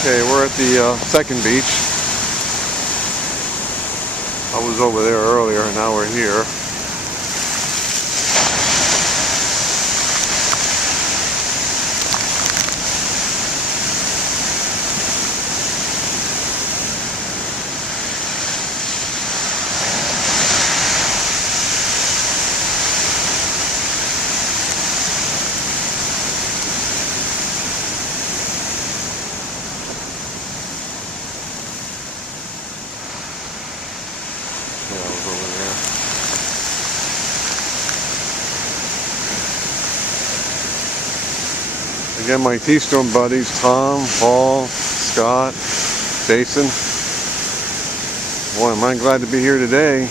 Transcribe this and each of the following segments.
Okay, we're at the second beach. I was over there earlier, and now we're here. Yeah, I was over there. Again, my Keystone buddies, Tom, Paul, Scott, Jason. Boy, am I glad to be here today.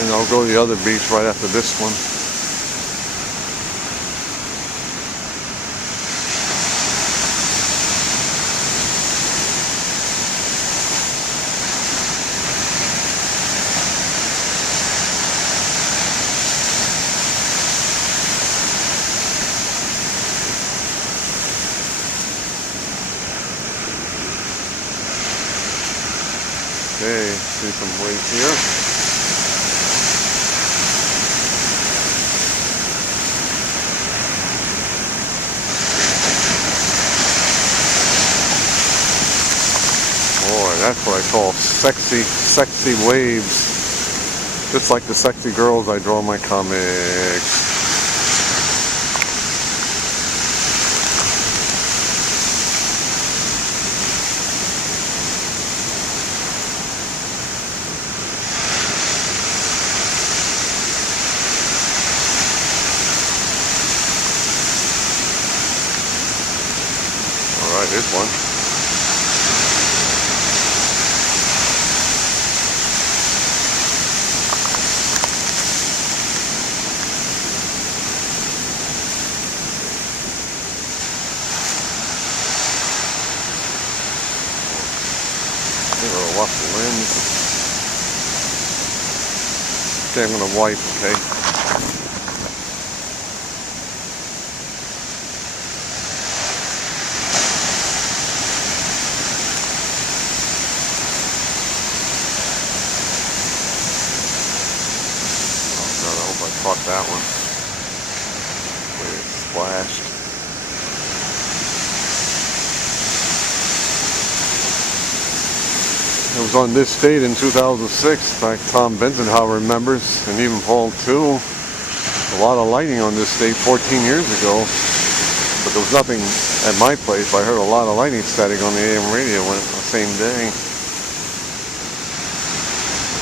And I'll go to the other beach right after this one. Okay, see some waves here. Boy, that's what I call sexy, sexy waves. Just like the sexy girls I draw in my comics. Alright, here's one. Watch the lens. Okay, I'm going to wipe, okay? Oh God, I hope I caught that one. Wait, it splashed. It was on this date in 2006, like Tom Benzenhauer remembers, and even Paul too. A lot of lightning on this date 14 years ago, but there was nothing at my place. I heard a lot of lightning static on the AM radio on the same day.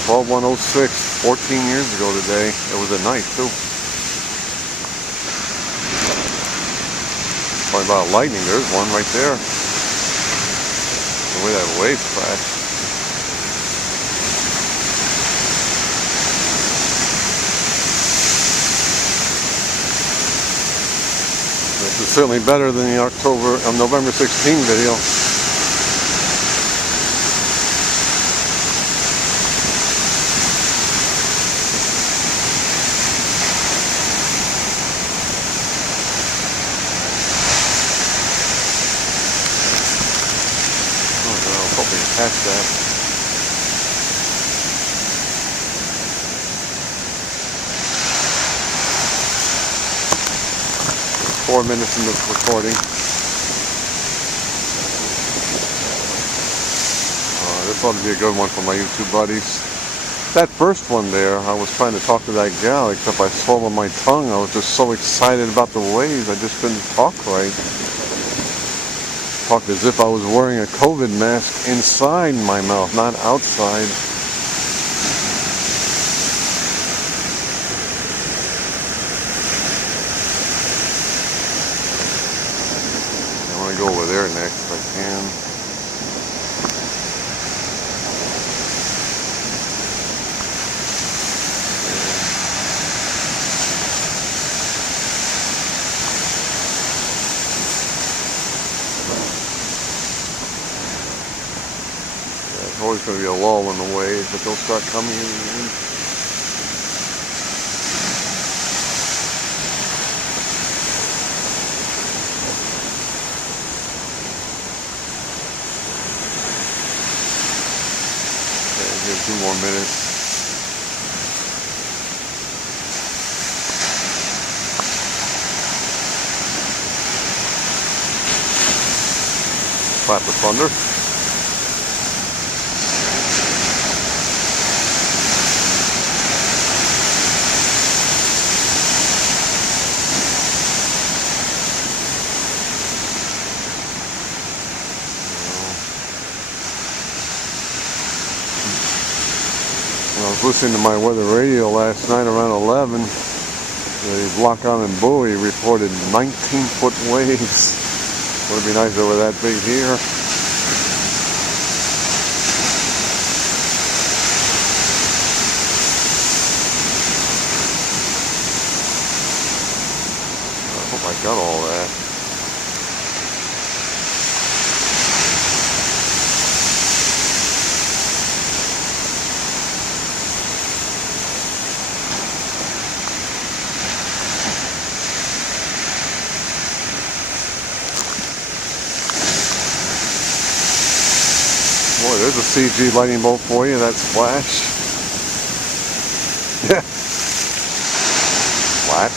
12/106, 14 years ago today. It was at night too. Talking about lightning, there's one right there. The way that wave crashed. This is certainly better than the November 16 video. Oh God, I was hoping to catch that. 4 minutes in the recording. This ought to be a good one for my YouTube buddies. That first one there, I was trying to talk to that gal, except I swallowed my tongue. I was just so excited about the waves, I just couldn't talk right. Talked as if I was wearing a COVID mask inside my mouth, not outside. I'm going to go over there next if I can. There's always going to be a lull in the waves, but they'll start coming in. 2 more minutes. Clap the thunder. When I was listening to my weather radio last night around 11, the Lock On and Buoy reported 19-foot waves. Would it be nice over that big here? I hope I got all that. Boy, there's a CG lightning bolt for you. That's flash. Yeah. Flat.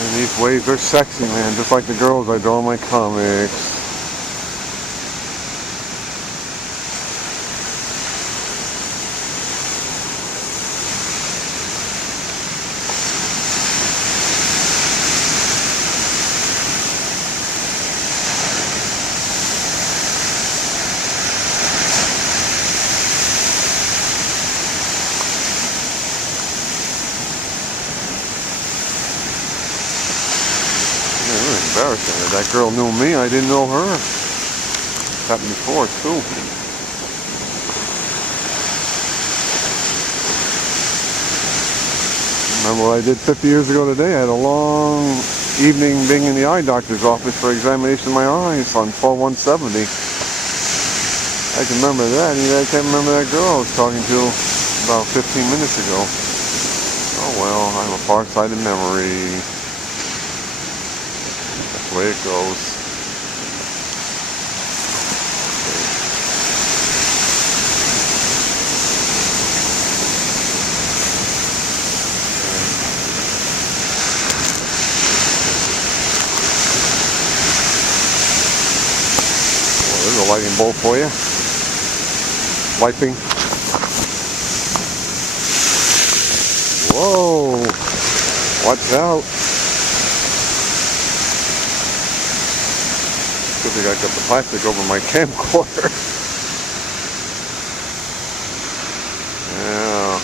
And these waves are sexy, man. Just like the girls I draw in my comics. Embarrassing. That girl knew me. I didn't know her. It's happened before too. Remember what I did 50 years ago today? I had a long evening being in the eye doctor's office for examination of my eyes on 4/170. I can remember that. I can't remember that girl I was talking to about 15 minutes ago. Oh well, I have a far-sighted memory. The way it goes. Well, there's a lightning bolt for you. Wiping. Whoa! Watch out! I think I got the plastic over my camcorder. Yeah.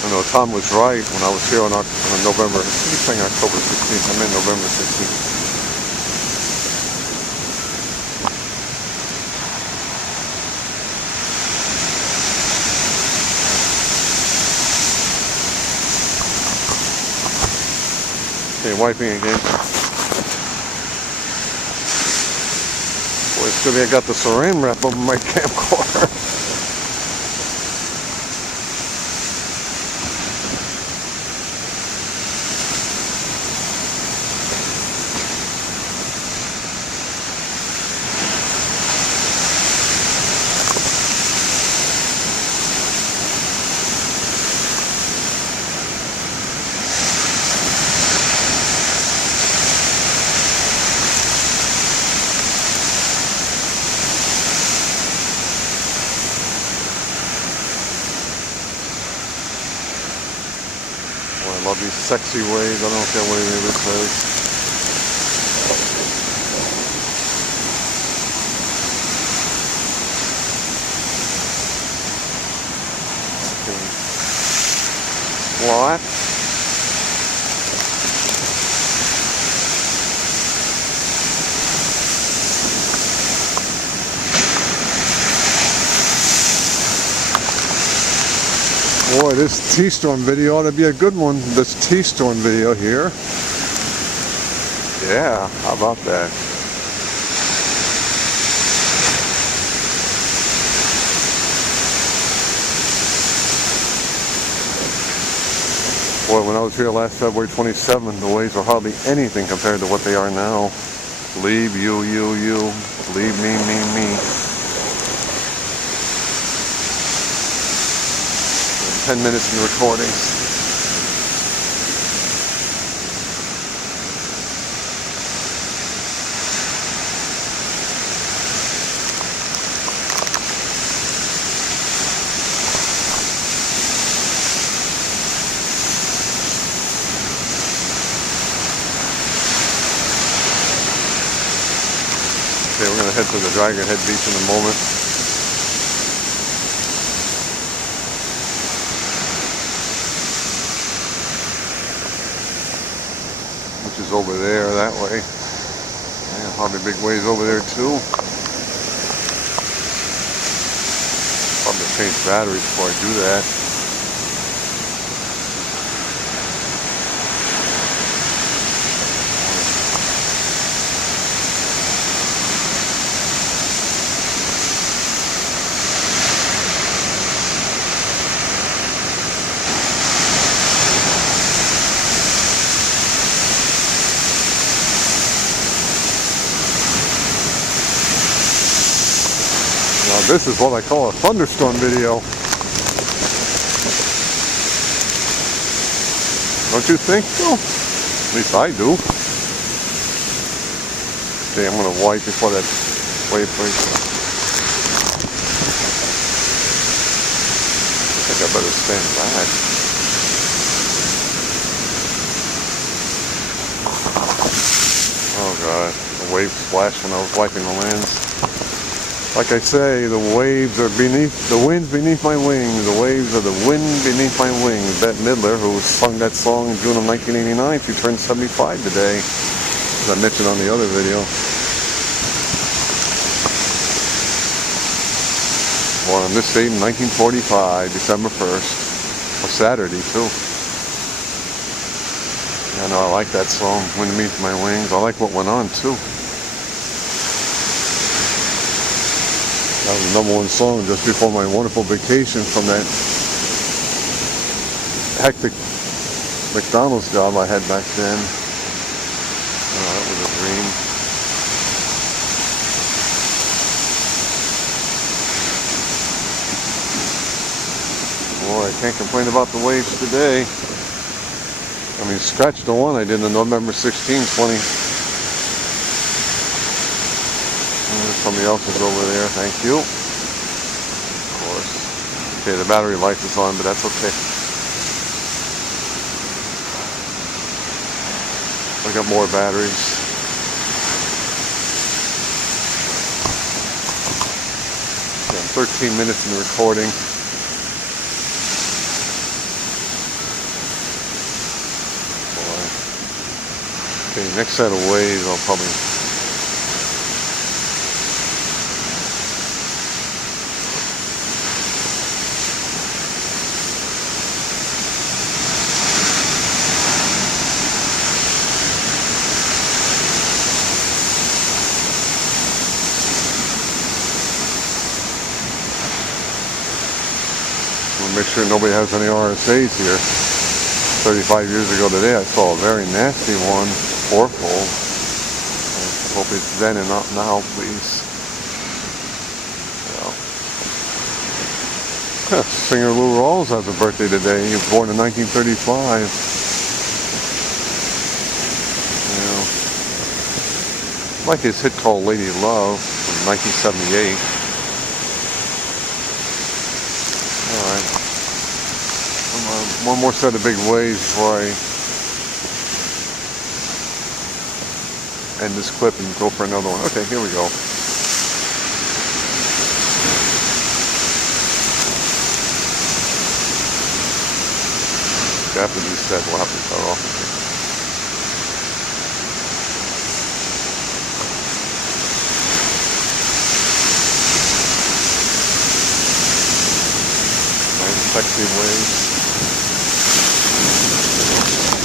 I know Tom was right when I was here on November. He's saying October 16th. I meant November 16th. Okay, wiping again. Boy, it's good I got the saran wrap over my camcorder. I love these sexy waves. I don't care what it says. What? Boy, this T-storm video ought to be a good one. This T-storm video here. Yeah, how about that? Boy, when I was here last February 27th, the waves were hardly anything compared to what they are now. Leave you. Leave me. 10 minutes in recording. Okay, we're going to head to the Dragon Head Beach in a moment. Which is over there, that way. Yeah, probably big waves over there too. Probably change batteries before I do that. Now this is what I call a thunderstorm video. Don't you think so? At least I do. Okay, I'm going to wipe before that wave breaks. I think I better stand back. Oh God, the wave splashed when I was wiping the lens. Like I say, the waves are beneath, the wind's beneath my wings. The waves are the wind beneath my wings. Bette Midler, who sung that song in June of 1989, she turned 75 today, as I mentioned on the other video. Born on this date in 1945, December 1st, a Saturday too. I know I like that song, Wind Beneath My Wings. I like what went on too. That was the #1 song just before my wonderful vacation from that hectic McDonald's job I had back then. Oh, that was a dream. Boy, I can't complain about the waves today. I mean, scratch the one I did on November 16, 20. Somebody else is over there, thank you. Of course. Okay, the battery light is on, but that's okay. I got more batteries. Okay, I'm 13 minutes in the recording. Boy. Okay, next set of waves I'll probably... Make sure nobody has any RSAs here. 35 years ago today I saw a very nasty one, fourfold. I hope it's then and not now, please. Yeah. Singer Lou Rawls has a birthday today. He was born in 1935. I like his hit called Lady Love from 1978. Alright. One more set of big waves before I end this clip and go for another one. Okay, here we go. After these set, we'll have to start off with it. Sexy waves.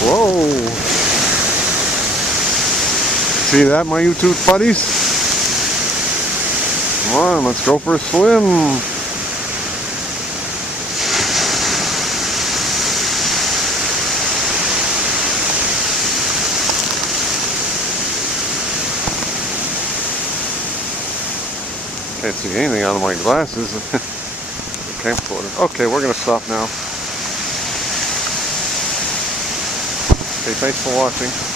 Whoa! See that, my YouTube buddies? Come on, let's go for a swim. Can't see anything out of my glasses. The camcorder. Okay, we're going to stop now. Okay, thanks for watching.